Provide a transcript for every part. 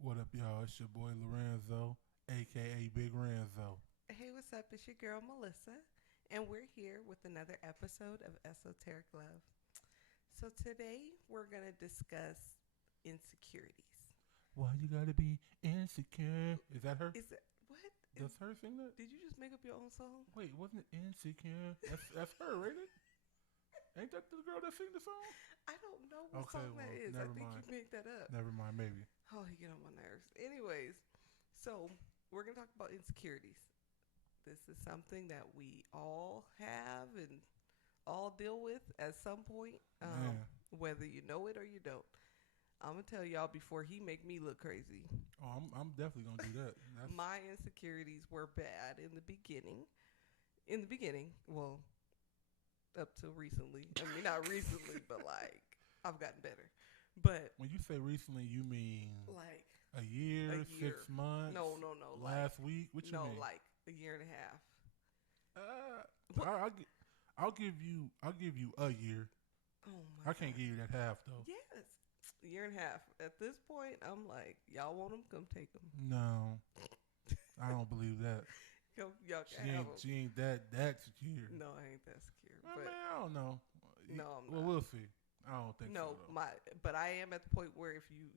What up, y'all? It's your boy Lorenzo, aka Big Renzo. Hey, what's up? It's your girl Melissa, and we're here with another episode of Esoteric Love. So, today we're going to discuss insecurities. Why you gotta be insecure? Is that her? Is it what? Does her sing that? Did you just make up your own song? Wait, wasn't it insecure? That's her, ain't it? Ain't that the girl that sing the song? I don't know what Okay, song that well, is. I never think mind. you made that up. Never mind, maybe. Oh, you get on my nerves. Anyways, so we're going to talk about insecurities. This is something that we all have and all deal with at some point, Man. whether you know it or you don't. I'm gonna tell y'all before he make me look crazy. Oh, I'm definitely gonna do that. That's, My insecurities were bad in the beginning. In the beginning, well, up till recently. I mean, not recently, but like I've gotten better. But when you say recently, you mean like a year, a year. 6 months? No. Last week? What you No, mean? like a year and a half. I'll give you a year. Oh my I can't God. give you that half though. Yes, a year and a half. At this point, I'm like, y'all want them? Come take them. No, I don't believe that. Come, y'all She can have ain't them. she ain't that secure. No, I ain't that scared. I But mean, I don't know. no, I'm Well, not. we'll see. I don't think No, so though. but I am at the point where if you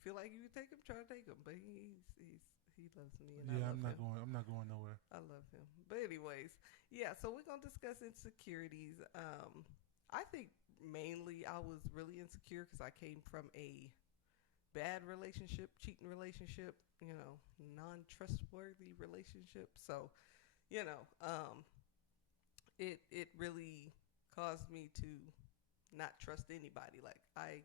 feel like you can take him, try to take him. But he loves me and I Yeah, love I'm not him. going. I'm not going nowhere. I love him. But anyways, yeah. So we're gonna discuss insecurities. I think mainly I was really insecure because I came from a bad relationship, cheating relationship, non-trustworthy relationship. So you know, it really caused me to not trust anybody. Like I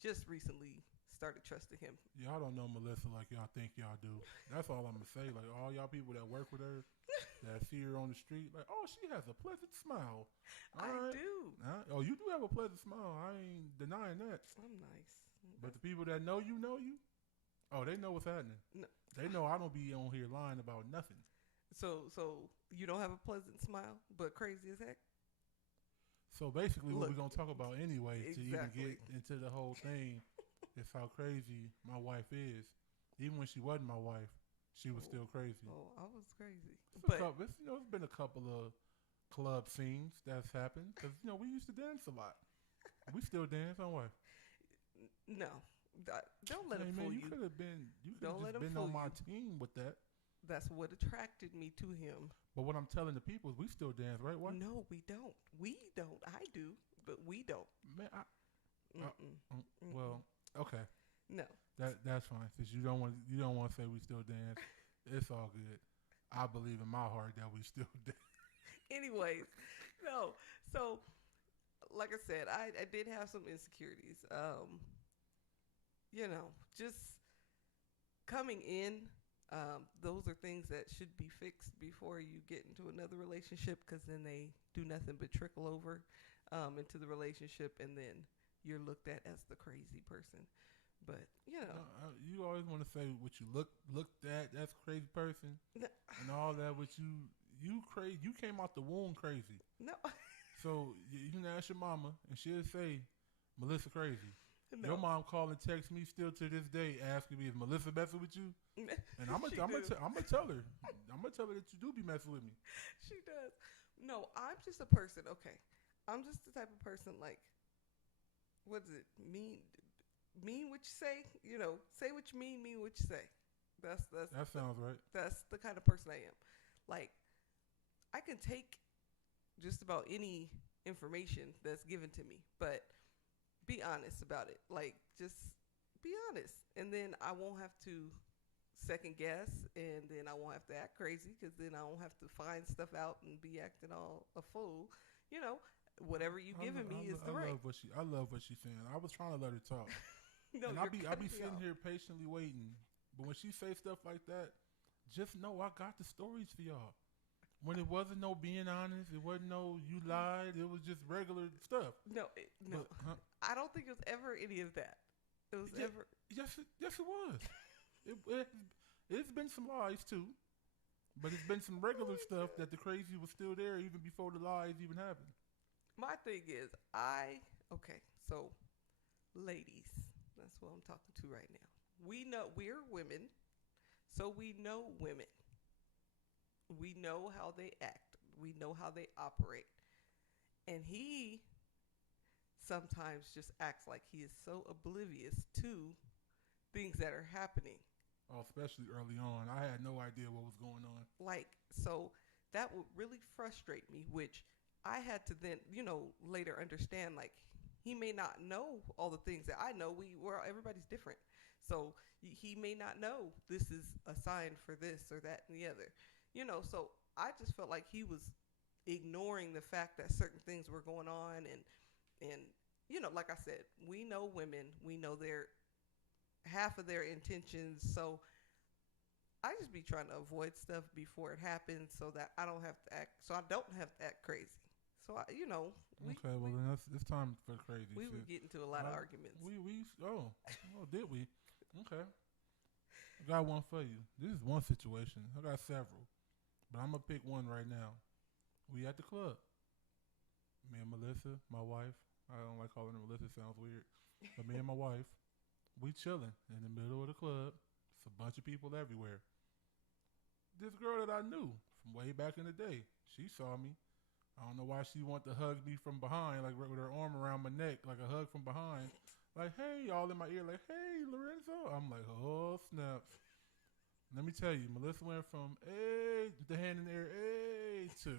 just recently started trusting him. Y'all don't know Melissa like y'all think y'all do. That's all I'm gonna say. Like all y'all people that work with her, that see her on the street, like, oh, she has a pleasant smile. All I right. do. Oh, you do have a pleasant smile. I ain't denying that. I'm nice. But the people that know you, oh, they know what's happening. No. They know I don't be on here lying about nothing. So you don't have a pleasant smile, but crazy as heck. So basically, what Look, we're gonna talk about anyway, to even exactly. get into the whole thing, is how crazy my wife is. Even when she wasn't my wife, she was still crazy. Oh, I was crazy. It's a But couple, it's been a couple of club scenes that's happened because we used to dance a lot. We still dance, don't we? no, don't let Hey him man, fool you you. could have been, you could have Don't let just him been fool on my you. team with that. That's what attracted me to him. But what I'm telling the people is, we still dance, right? What? No, we don't. We don't. I do, but we don't. Man, Mm-mm. well, okay. No. That's fine. Since you don't want to say we still dance, it's all good. I believe in my heart that we still dance. Anyways, no. So, like I said, I did have some insecurities. Just coming in, those are things that should be fixed before you get into another relationship, because then they do nothing but trickle over into the relationship, and then you're looked at as the crazy person. But You always want to say what you looked at. That's a crazy person no, and all that. But you crazy. You came out the womb crazy. no, So you can ask your mama, and she'll say Melissa crazy. no. Your mom call and text me still to this day asking me, is Melissa messing with you? And I'm gonna She tell do. her. I'm gonna tell her that you do be messing with me. She does. No, I'm just a person. Okay, I'm just the type of person, like, what is it? Mean what you say. Say what you mean what you say. That's That sounds right. that's the kind of person I am. Like, I can take just about any information that's given to me, but be honest about it. Like, just be honest, and then I won't have to second guess, and then I won't have to act crazy, because then I won't have to find stuff out and be acting all a fool. You know, whatever you giving me is the right. I love what she's saying. I was trying to let her talk, No, and you're I be cutting me sitting off. here patiently waiting. But when she say stuff like that, just know I got the stories for y'all. When it wasn't no being honest, it wasn't no you lied. It was just regular stuff. No. But, huh? I don't think it was ever any of that. It was Yeah, ever. yes, it was. It's been some lies too, but it's been some regular stuff that the crazy was still there even before the lies even happened. My thing is, okay, so ladies, that's what I'm talking to right now. We know we're women, so we know women. We know how they act. We know how they operate. And he sometimes just acts like he is so oblivious to things that are happening. Oh, especially early on, I had no idea what was going on. Like, so that would really frustrate me, which I had to then, later understand, like, he may not know all the things that I know. Everybody's different. So he may not know this is a sign for this or that and the other. So I just felt like he was ignoring the fact that certain things were going on, and like I said, we know women, we know their half of their intentions. So I just be trying to avoid stuff before it happens, so that I don't have to act. So I don't have to act crazy. So Okay, well then it's time for crazy we shit. would get into a lot of arguments. Did we? Okay, I got one for you. This is one situation. I got several, but I'm gonna pick one right now. We at the club. Me and Melissa, my wife. I don't like calling her Melissa. Sounds weird. But me and my wife, we chilling in the middle of the club. It's a bunch of people everywhere. This girl that I knew from way back in the day, she saw me. I don't know why she wanted to hug me from behind, like with her arm around my neck, like a hug from behind. Like, hey, all in my ear, like, hey, Lorenzo. I'm like, oh, snaps. Let me tell you, Melissa went from, hey, the hand in the air, hey, to,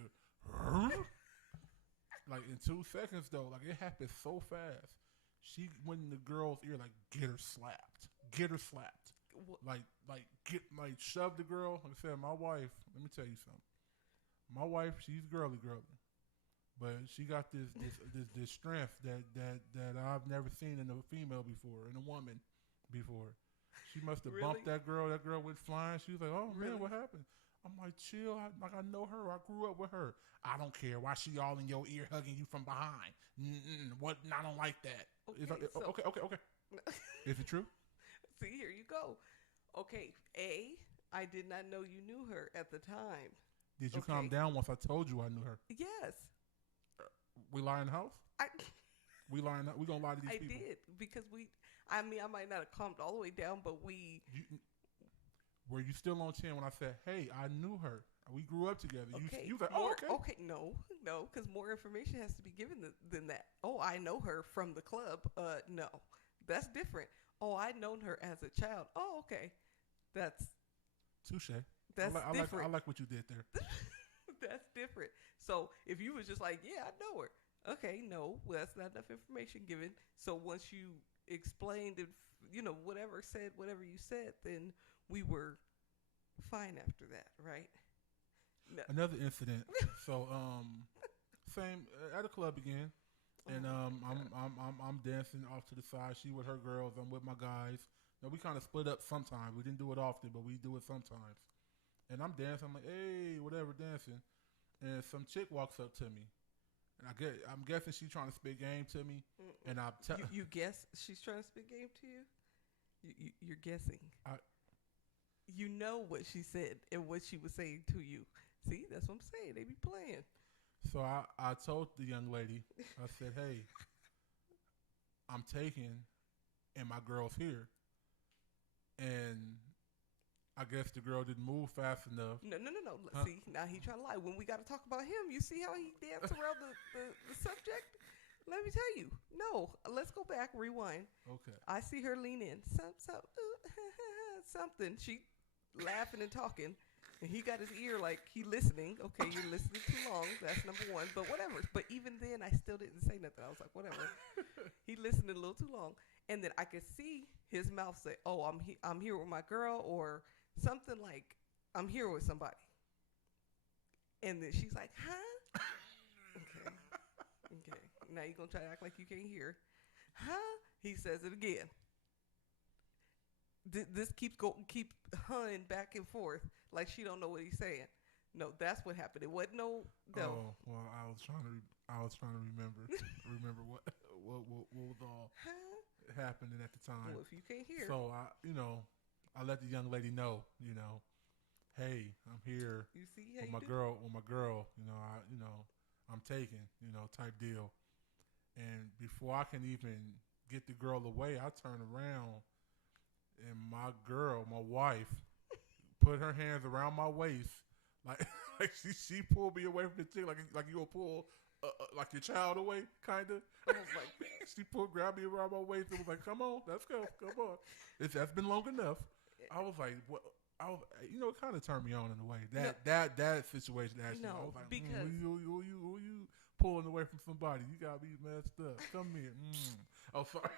like in 2 seconds, though. Like, it happened so fast. She went in the girl's ear, like, get her slapped. Get her slapped. Like, shove the girl. Like I said, my wife, let me tell you something. My wife, she's girly. But she got this strength that I've never seen in a female before, in a woman before. She must have bumped that girl. That girl went flying. She was like, "Oh man, what happened?" I'm like, "Chill. I know her. I grew up with her. I don't care why she all in your ear hugging you from behind. What? I don't like that." Okay. Is it true? See, here you go. Okay, I did not know you knew her at the time. Did you calm down once I told you I knew her? Yes. We lie in the house? We gonna lie to these people? I did, because I might not have calmed all the way down, but were you still on 10 when I said, hey, I knew her? We grew up together. Okay. You was like, oh, okay. Okay, no, because more information has to be given than that. Oh, I know her from the club. No, that's different. Oh, I'd known her as a child. Oh, okay. That's touche. That's different. I like what you did there. That's different. So if you was just like, yeah, I know her. Okay, no, well, that's not enough information given. So once you explained and whatever you said, then we were fine after that, right? No. Another incident. So same at a club again, and I'm dancing off to the side. She with her girls. I'm with my guys. Now, we kind of split up sometimes. We didn't do it often, but we do it sometimes. And I'm dancing. I'm like, hey, whatever, dancing. And some chick walks up to me. And I'm guessing she's trying to spit game to me. And you guess she's trying to spit game to you? You're guessing. You know what she said and what she was saying to you. See, that's what I'm saying. They be playing. So I told the young lady, I said, hey, I'm taking, and my girl's here. And I guess the girl didn't move fast enough. No. Huh? See, now he trying to lie. When we got to talk about him, you see how he danced around the subject? Let me tell you. No, let's go back, rewind. Okay. I see her lean in. Something. She laughing and talking. And he got his ear like he listening. Okay, you're listening too long. That's number one. But whatever. But even then, I still didn't say nothing. I was like, whatever. He listened a little too long. And then I could see his mouth say, oh, I'm here with my girl, or something like, I'm here with somebody. And then she's like, huh? Okay. Now you're going to try to act like you can't hear. Huh? He says it again. This keep hunting back and forth like she don't know what he's saying. No, that's what happened. It wasn't no. Oh, well, I was trying to remember what was all happening at the time. Well, if you can't hear. So I let the young lady know, hey, I'm here. You see how with my girl, I'm taking, type deal. And before I can even get the girl away, I turn around and my wife, put her hands around my waist, like like she pulled me away from the chick, like you gonna pull like your child away, kinda. I was like, She grabbed me around my waist and was like, "Come on, let's go, come on." That's been long enough. I was like, "What?" It kind of turned me on in a way. That situation actually, I was like, because you pulling away from somebody, you got me messed up. Come here. Oh, sorry,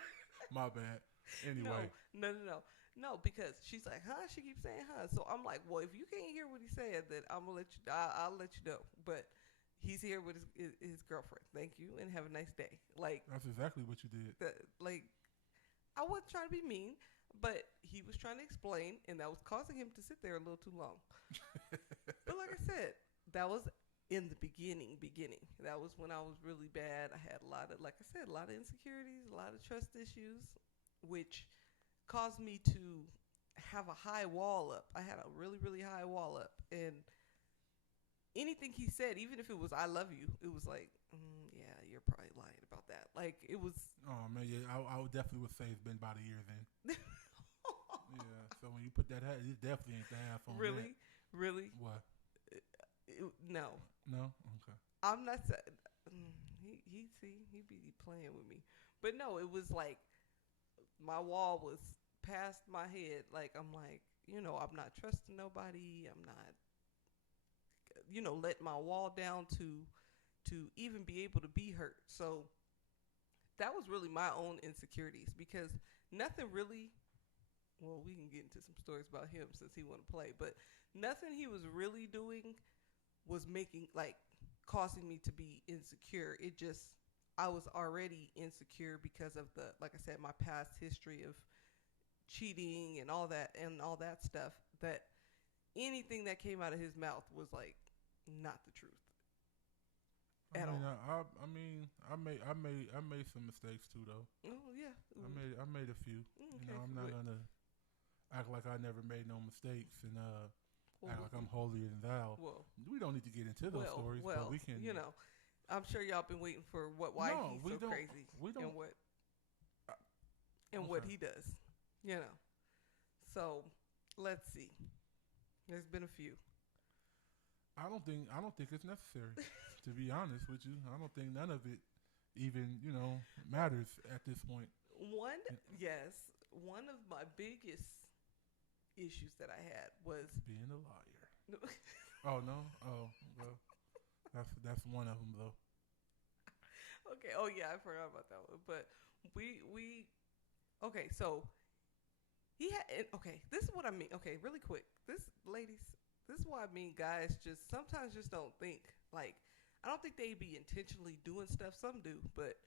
my bad. Anyway, no, because she's like, huh? She keeps saying, huh? So I'm like, well, if you can't hear what he said, then I'm gonna let you. I'll let you know. But he's here with his girlfriend. Thank you, and have a nice day. Like that's exactly what you did. I wasn't trying to be mean, but he was trying to explain, and that was causing him to sit there a little too long. But like I said, that was in the beginning. That was when I was really bad. I had a lot of insecurities, a lot of trust issues, which caused me to have a high wall up. I had a really, really high wall up, and anything he said, even if it was "I love you," it was like, yeah, you're probably lying about that. Like it was. Oh man, yeah, I would definitely would say it's been about a year then. Yeah, so when you put that, it definitely ain't the half on really, that. Really. What? No. Okay. I'm not saying. He be playing with me, but no, it was like my wall was past my head. Like I'm like, I'm not trusting nobody. I'm not, letting my wall down to even be able to be hurt. So that was really my own insecurities because nothing really. Well, we can get into some stories about him since he want to play, but nothing he was really doing was causing me to be insecure. It just, I was already insecure because of like I said, my past history of cheating and all that stuff, that anything that came out of his mouth was like not the truth. I made some mistakes too though. Oh yeah. I made a few. Okay. I'm not gonna act like I never made no mistakes and act like I'm holier than thou. Well, we don't need to get into those stories, but we can. I'm sure y'all been waiting for why he's so crazy. We don't. And what he does. So let's see. There's been a few. I don't think it's necessary. To be honest with you, I don't think none of it even matters at this point. One of my biggest issues that I had was being a liar. Oh no! Oh well, that's one of them though. Okay. Oh yeah, I forgot about that one. But we okay. So he had this is what I mean. Okay, really quick. This is what I mean. Guys sometimes just don't think. Like I don't think they be intentionally doing stuff. Some do, but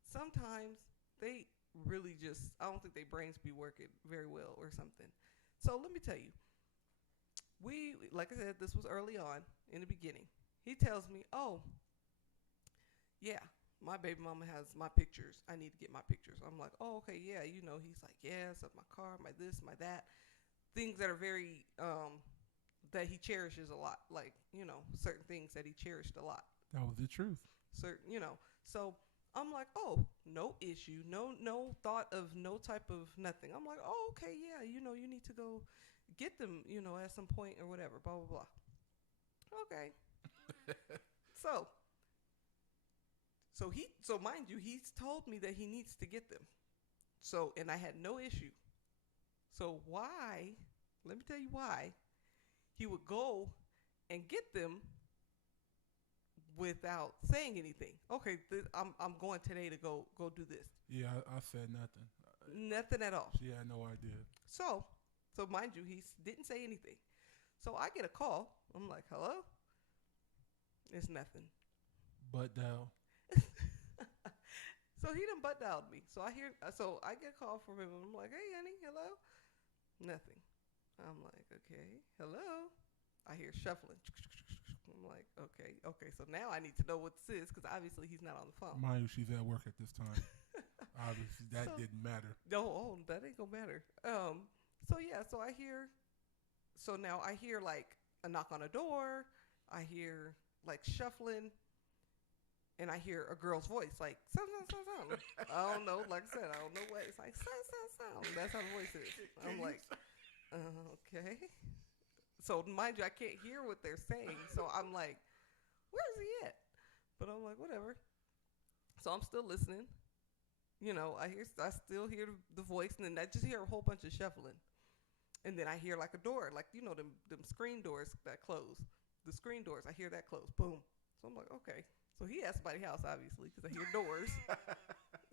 sometimes they really I don't think their brains be working very well or something. So let me tell you, like I said, this was early on in the beginning. He tells me, oh, yeah, my baby mama has my pictures. I need to get my pictures. I'm like, oh, okay, yeah, he's like, yes, of my car, my this, my that. Things that are very, that he cherishes a lot. Like, certain things that he cherished a lot. That was the truth. So I'm like, oh, no issue, no thought of no type of nothing. I'm like, oh, okay, yeah, you need to go get them, at some point or whatever, blah, blah, blah. Okay. So mind you, he's told me that he needs to get them. So, and I had no issue. So why, let me tell you why, he would go and get them without saying anything. Okay, I'm going today to go do this. Yeah, I said nothing. Nothing at all. She had no idea. So mind you, he didn't say anything. So I get a call. I'm like, hello? It's nothing. Butt dial. So he done butt dialed me. So I get a call from him. I'm like, hey, honey, hello? Nothing. I'm like, okay, hello? I hear shuffling. I'm like, okay. So now I need to know what this is because obviously he's not on the phone. Mind you, she's at work at this time. Obviously, that didn't matter. No, that ain't gonna matter. So now I hear like a knock on a door. I hear like shuffling, and I hear a girl's voice like sound. I don't know. Like I said, I don't know what it's like. Sound. That's how the voice is. I'm like, Okay. So mind you, I can't hear what they're saying. So I'm like, where's he at? But I'm like, whatever. So I'm still listening. I still hear the voice, and then I just hear a whole bunch of shuffling. And then I hear like a door, like, them screen doors that close. The screen doors, I hear that close. Boom. So I'm like, okay. So he at somebody's house, obviously, because I hear doors,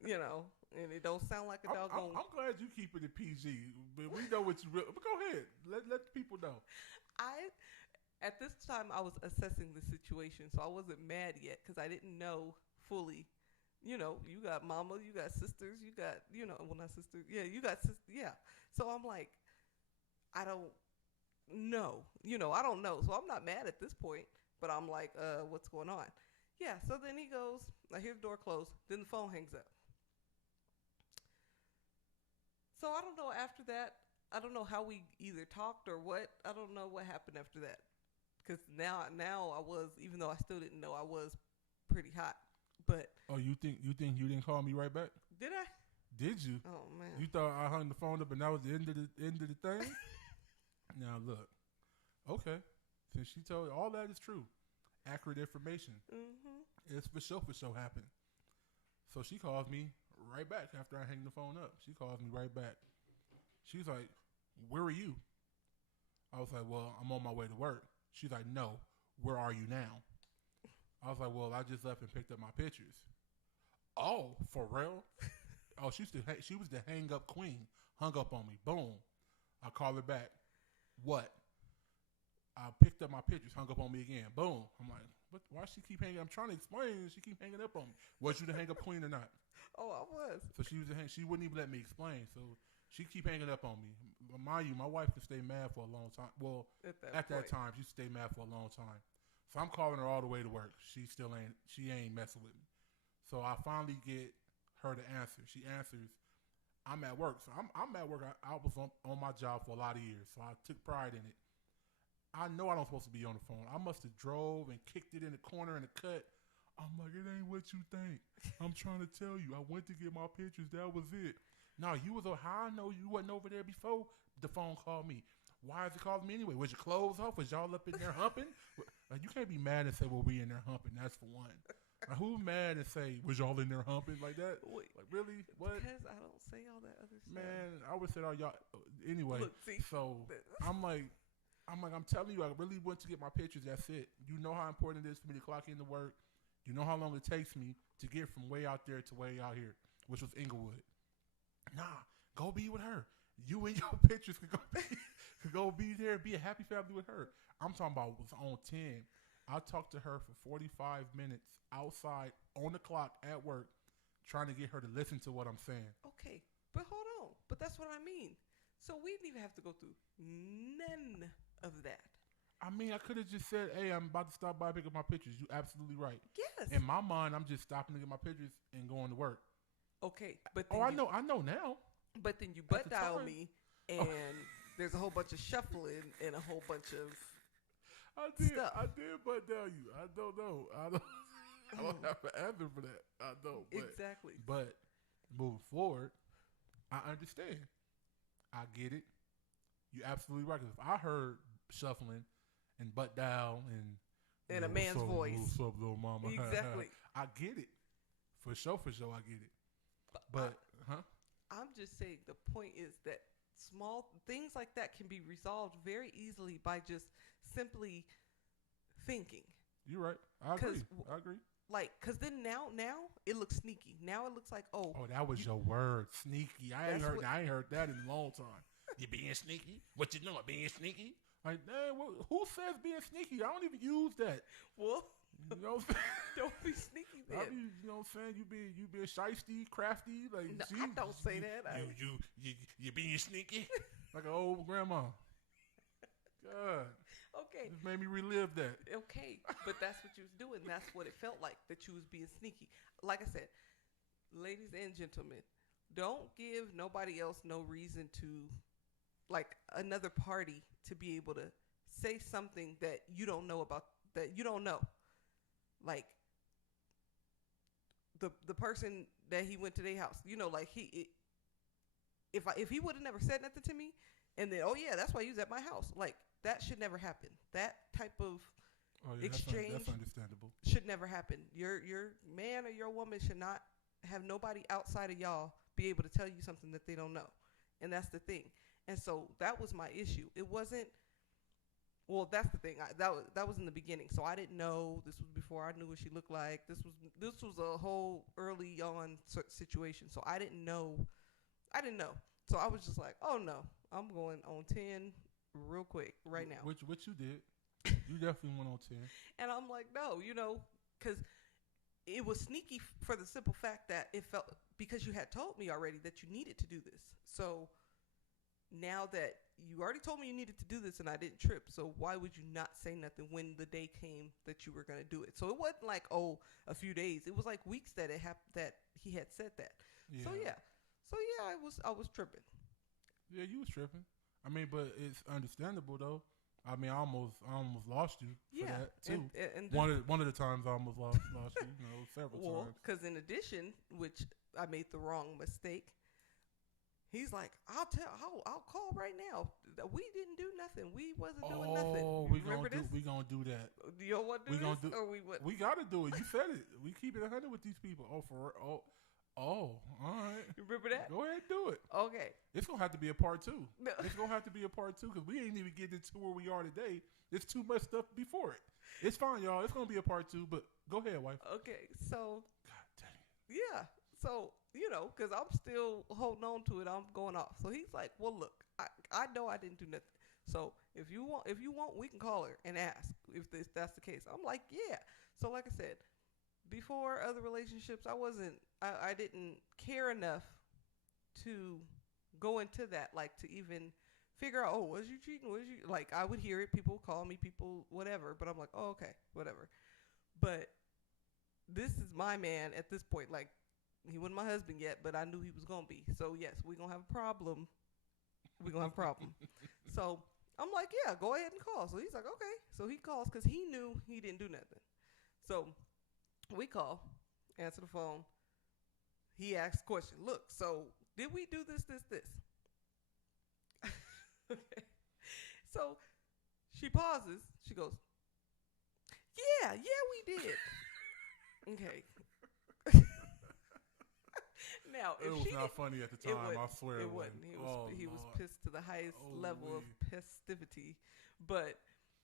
and it don't sound like a doggone. I'm glad you keep it PG, but we know what you really. But go ahead. Let people know. At this time, I was assessing the situation, so I wasn't mad yet because I didn't know fully. You got mama, you got sisters, you got, well, not sisters. Yeah, you got sisters. Yeah. So I'm like, I don't know. I don't know. So I'm not mad at this point, but I'm like, what's going on? Yeah, so then he goes, I hear the door close, then the phone hangs up. So I don't know after that. I don't know how we either talked or what. I don't know what happened after that. Because now I was, even though I still didn't know, I was pretty hot. But you think you didn't call me right back? Did I? Did you? Oh man! You thought I hung the phone up and that was the end of the thing? Now look, okay. Since she told you all that is true, accurate information. Mm-hmm. It's for sure happened. So she calls me right back after I hang the phone up. She calls me right back. She's like, "Where are you?" I was like, "Well, I'm on my way to work." She's like, "No, where are you now?" I was like, "Well, I just left and picked up my pictures." Oh, for real? Oh, she was the hang up queen. Hung up on me. Boom. I call her back. What? I picked up my pictures. Hung up on me again. Boom. I'm like, what? Why she keep hanging? I'm trying to explain. She keep hanging up on me. Was you the hang up queen or not? Oh, I was. So she wouldn't even let me explain. So she keep hanging up on me. Mind you, my wife can stay mad for a long time. Well, at that time, she stayed mad for a long time. So I'm calling her all the way to work. She ain't messing with me. So I finally get her to answer. She answers. I'm at work. So I'm at work. I was on my job for a lot of years. So I took pride in it. I know I don't supposed to be on the phone. I must have drove and kicked it in the corner in the cut. I'm like, it ain't what you think. I'm trying to tell you. I went to get my pictures. That was it. No, you was how I know you wasn't over there before the phone called me. Why is it calling me anyway? Was your clothes off? Was y'all up in there humping? Like, you can't be mad and say, well, we in there humping. That's for one. Like, who's mad and say, was y'all in there humping like that? Wait, like, really? What? Because I don't say all that other stuff. Man, I would say all y'all. Anyway, Look, see, so I'm telling you, I really went to get my pictures. That's it. You know how important it is for me to clock into work. You know how long it takes me to get from way out there to way out here, which was Inglewood. Nah, go be with her. You and your pictures could go be there, be a happy family with her. I'm talking about was on 10. I talked to her for 45 minutes outside on the clock at work, trying to get her to listen to what I'm saying. Okay, but hold on. But that's what I mean. So we didn't even have to go through none of that. I mean, I could have just said, hey, I'm about to stop by and pick up my pictures. You're absolutely right. Yes. In my mind, I'm just stopping to get my pictures and going to work. Okay, but then I know now. But then you butt dial me, and there's a whole bunch of shuffling and a whole bunch of stuff. I did butt dial you. I don't know. I don't have an answer for that. I don't. Exactly. But moving forward, I understand. I get it. You're absolutely right. Because if I heard shuffling and butt dial and a man's voice, what's up, little mama? Exactly. I get it. For sure, I get it. But I'm just saying the point is that small things like that can be resolved very easily by just simply thinking. You're right. I agree. Like, because then now it looks sneaky. Now it looks like, oh, that was your word, sneaky. I ain't heard that in a long time. You being sneaky? What you doing, being sneaky? Like, man, who says being sneaky? I don't even use that. Well, you know what I'm saying? Don't be sneaky then. You know what I'm saying? You being shiesty, crafty. Like, no, I don't say that. You being sneaky? Like an old grandma. God. Okay. Just made me relive that. Okay, but that's what you was doing. That's what it felt like, that you was being sneaky. Like I said, ladies and gentlemen, don't give nobody else no reason to, like, another party to be able to say something that you don't know about, that you don't know. Like, the person that he went to their house, like if he would have never said nothing to me, And then, oh yeah, that's why you was at my house. Like that should never happen. That type of exchange that's understandable. should never happen. Your man or your woman should not have nobody outside of y'all be able to tell you something that they don't know. And that's the thing. And so that was my issue. It wasn't. Well, that's the thing. That was in the beginning. So I didn't know. This was before I knew what she looked like. This was a whole early on situation. So I didn't know. So I was just like, oh no, I'm going on 10 real quick right now. Which you did. You definitely went on 10. And I'm like, no, because it was sneaky for the simple fact that it felt, because you had told me already that you needed to do this. So now that you already told me you needed to do this and I didn't trip, so why would you not say nothing when the day came that you were going to do it? So it wasn't like, a few days. It was like weeks that it happened, that he had said that. Yeah. So yeah, I was tripping. Yeah, you was tripping. I mean, but it's understandable though. I mean, I almost lost you for that too. And one of the times I almost lost you. Several times. Because in addition, which I made the wrong mistake. He's like, I'll call right now. We didn't do nothing. We wasn't doing nothing. Oh, we gonna do that. You don't want to do this, or we what? We gotta do it. You said it. We keep it 100 with these people. All right. You remember that? Go ahead and do it. Okay. It's gonna have to be a part 2. No. It's gonna have to be a part 2 because we ain't even getting to where we are today. There's too much stuff before it. It's fine, y'all. It's gonna be a part 2, but go ahead, wife. Okay, so. God dang it. Yeah, so because I'm still holding on to it. I'm going off. So he's like, well, look, I know I didn't do nothing. So if you want, we can call her and ask if that's the case. I'm like, yeah. So like I said, before other relationships, I didn't care enough to go into that, like to even figure out, was you cheating? Like I would hear it, people call me, people whatever, but I'm like, oh, okay, whatever. But this is my man at this point. Like he wasn't my husband yet, but I knew he was gonna be. So yes, we're gonna have a problem. So I'm like, yeah, go ahead and call. So he's like, okay. So he calls because he knew he didn't do nothing. So we call, answer the phone. He asks question. Look, so did we do this? Okay. So she pauses. She goes, yeah, we did. Okay. Now, it was not funny at the time. I swear it wasn't. He was pissed to the highest level of festivity. But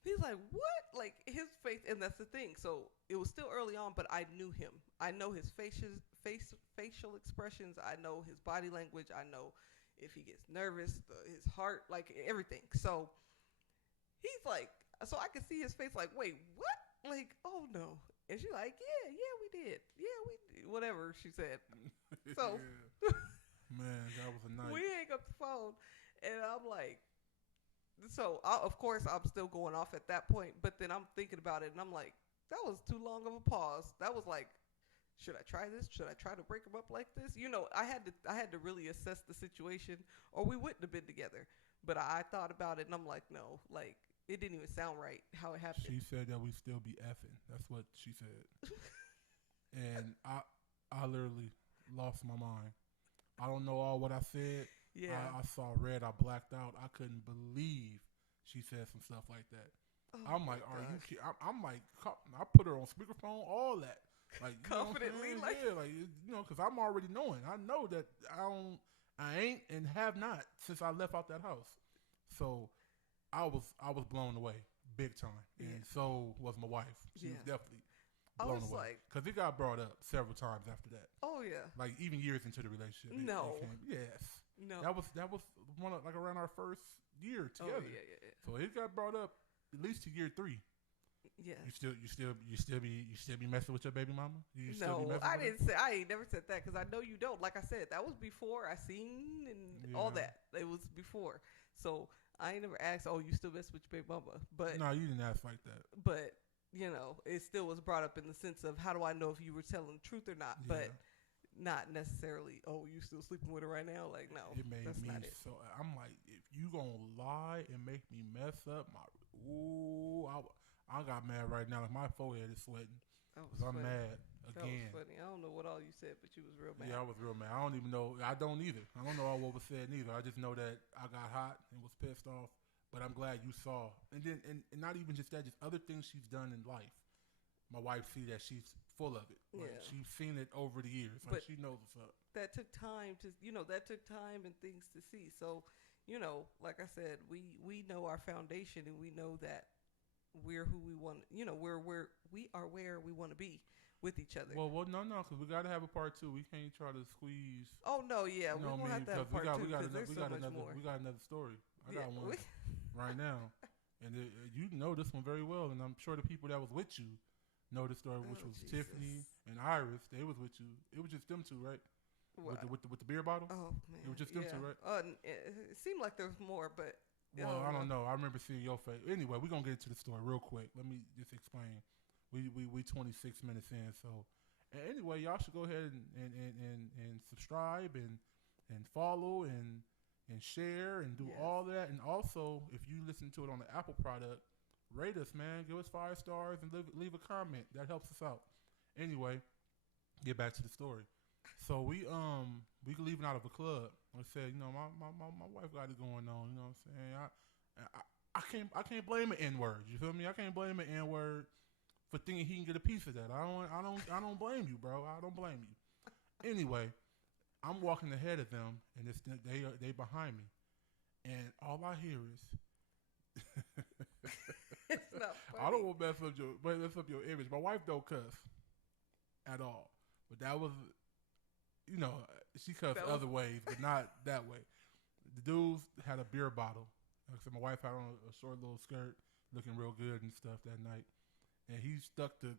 he's like, what? Like his face, and that's the thing. So it was still early on, but I knew him. I know his facial expressions. I know his body language. I know if he gets nervous, his heart, like everything. So he's like, so I could see his face like, wait, what? Like, oh no. And she's like, yeah, we did. Yeah, we did. Whatever she said. So, man, that was a night. We hang up the phone, and I'm like, so of course I'm still going off at that point. But then I'm thinking about it, and I'm like, that was too long of a pause. That was like, should I try this? Should I try to break him up like this? I had to really assess the situation, or we wouldn't have been together. But I thought about it, and I'm like, no, like. It didn't even sound right how it happened. She said that we still be effing. That's what she said. And I literally lost my mind. I don't know all what I said. Yeah. I saw red. I blacked out. I couldn't believe she said some stuff like that. Oh I'm like, are you kidding? I'm like, I put her on speakerphone, all that. Like confidently, like, yeah, like because I'm already knowing. I know that I ain't and have not since I left out that house. So I was blown away big time, and so was my wife. She was definitely blown away because it got brought up several times after that. Oh yeah, like even years into the relationship. Yes, no, that was one of, like around our first year together. Oh yeah. So it got brought up at least to year 3. Yeah, you still be messing with your baby mama? No, I didn't say. I ain't never said that because I know you don't. Like I said, that was before I seen and all that. It was before, so. I ain't never asked, you still mess with your baby mama. But no, you didn't ask like that. But, it still was brought up in the sense of how do I know if you were telling the truth or not? Yeah. But not necessarily, you still sleeping with her right now? Like, no, it made that's me not it. So I'm like, if you gonna lie and make me mess up, I got mad right now. Like my forehead is sweating. Because I'm mad again. That was funny. I don't know what all you said, but you was real mad. Yeah, I was real mad. I don't even know. I don't either. I don't know all what was said neither. I just know that I got hot and was pissed off. But I'm glad you saw. And then, and not even just that, just other things she's done in life. My wife see that she's full of it. Like, Yeah. she's seen it over the years. Like, she knows what's up. That took time to, that took time and things to see. So, like I said, we know our foundation and we know that we're who we want. We are where we want to be with each other. Well, no, because we got to have a part 2. We can't try to squeeze. Oh no, yeah, we're gonna have to have a part 2 because there's so much more. We got another story. I got one right now, and you know this one very well, and I'm sure the people that was with you know the story, which was Jesus. Tiffany and Iris. They was with you. It was just them two, right? With the beer bottle. Oh man, it was just them two, right? It seemed like there was more, but well, I don't know. I remember seeing your face. Anyway, we're gonna get into the story real quick. Let me just explain. We 26 minutes in, so anyway, y'all should go ahead and subscribe and follow and share and do all that. And also, if you listen to it on the Apple product, rate us, man. Give us 5 stars and leave a comment. That helps us out. Anyway, get back to the story. So we leaving out of a club. I said, my wife got it going on. You know what I'm saying? I can't blame an N-word. You feel me? I can't blame an N-word for thinking he can get a piece of that. I don't blame you, bro. I don't blame you. Anyway, I'm walking ahead of them, and they behind me, and all I hear is, it's not funny. I don't want to mess up your image. My wife don't cuss at all, but that was, she cussed other ways, but not that way. The dudes had a beer bottle. Like I said, my wife had on a short little skirt, looking real good and stuff that night. And he stuck the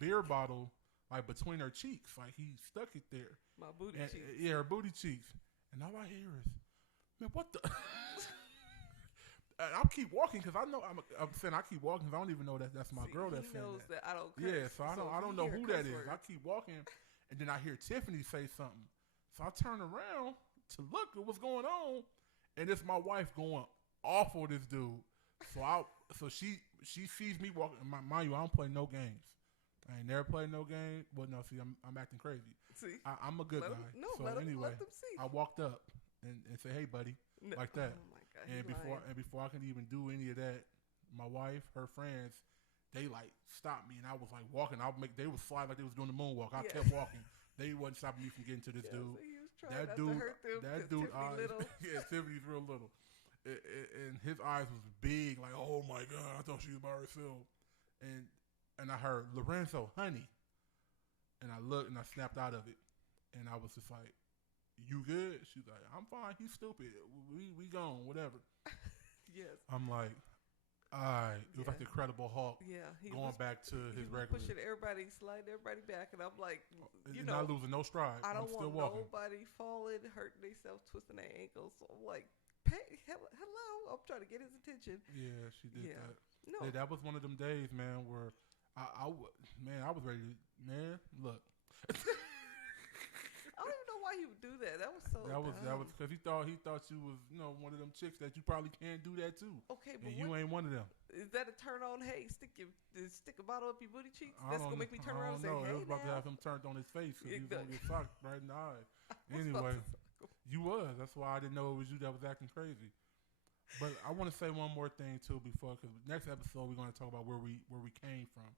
beer bottle like between her cheeks, like he stuck it there. My booty cheeks. Yeah, her booty cheeks. And all I hear is, man, what the? And I keep walking because I know I'm saying I keep walking because I don't even know that's my girl that's saying knows that. I don't curse. Yeah, so I don't know who that is. I keep walking, and then I hear Tiffany say something. So I turn around to look at what's going on, and it's my wife going off on this dude. So she sees me walking. Mind you, I don't play no games. I ain't never played no game. Well, no, see, I'm acting crazy. See, I'm a good guy. Let them see. I walked up and said, "Hey, buddy," like that. Oh my God, and before I could even do any of that, my wife, her friends, they like stopped me, and I was like walking. They was sliding like they was doing the moonwalk. I kept walking. They wasn't stopping me from getting to this dude. So that dude, Tiffany's real little. And his eyes was big, like, oh my God, I thought she was by herself. And I heard, Lorenzo, honey. And I looked and I snapped out of it. And I was just like, you good? She's like, I'm fine. He's stupid. We gone, whatever. Yes. I'm like, all right. It was like the Incredible Hulk. Yeah. Going back to his regular. Pushing everybody, sliding everybody back. And I'm like, not losing no stride. I don't want nobody falling, hurting themselves, twisting their ankles. So I'm like, hey, hello. I'm trying to get his attention. Yeah, she did that. No. Yeah, that was one of them days, man, where I was ready to, man, look. I don't even know why he would do that. That was so That was because he thought you was, one of them chicks that you probably can't do that too. Okay, but and you ain't one of them. Is that a turn on? Hey, stick a bottle up your booty cheeks? That's going to make me turn around and say, hey, it was about to have him turned on his face because he was going to get socked right in the eye. Anyway, you was. That's why I didn't know it was you that was acting crazy. But I want to say one more thing too before, because next episode we're going to talk about where we came from.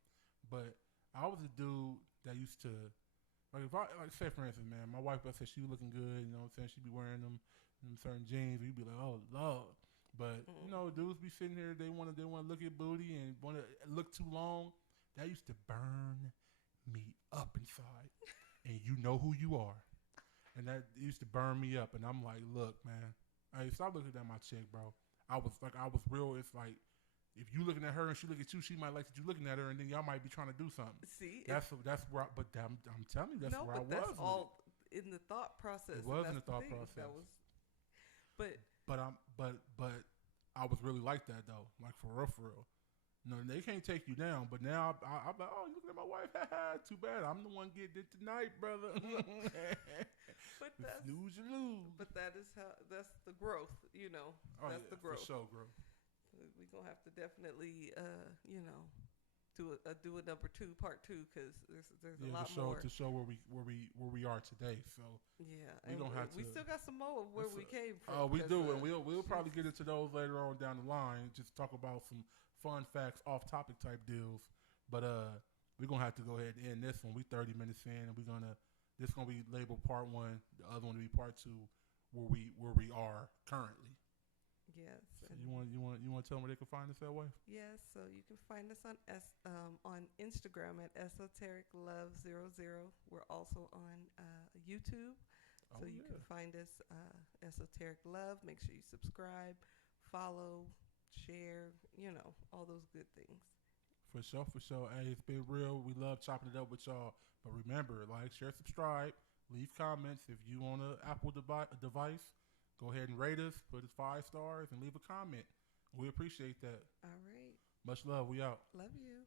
But I was a dude that used to, say for instance, man, my wife said she was looking good. You know what I'm saying? She'd be wearing them certain jeans. You'd be like, oh Lord. But dudes be sitting here. They want to look at booty and want to look too long. That used to burn me up inside, and you know who you are. And that used to burn me up. And I'm like, look, man, hey, stop looking at my chick, bro. I was real. It's like, if you looking at her and she look at you, she might like that you looking at her, and then y'all might be trying to do something. See, that's where. I'm telling you, that's where I was. That's all in the thought process. It was in the thought process. But I was really like that though, like for real. No, they can't take you down. But now I'm like, oh, you looking at my wife? Too bad. I'm the one getting it tonight, brother. But that's snooze you lose. But that's the growth, Oh, that's the growth. For sure, growth. We're gonna have to definitely, do a number two, part two, because there's a Yeah, lot more. to show where we are today. So Yeah, we don't have to. We still got some more of where we came from. Oh, we do, and we'll probably get into those later on down the line. Just talk about some fun facts, off topic type deals. But we're gonna have to go ahead and end this one. We 30 minutes in, and this gonna be labeled part one. The other one to be part two, where we are currently. Yes. So you want to tell them where they can find us that way? Yes. So you can find us on Instagram at Esoteric Love 00. We're also on YouTube. So you can find us Esoteric Love. Make sure you subscribe, follow, share. All those good things. For sure. Hey, it's been real. We love chopping it up with y'all. But remember, like, share, subscribe, leave comments. If you on an Apple device, go ahead and rate us, put us 5 stars, and leave a comment. We appreciate that. All right. Much love. We out. Love you.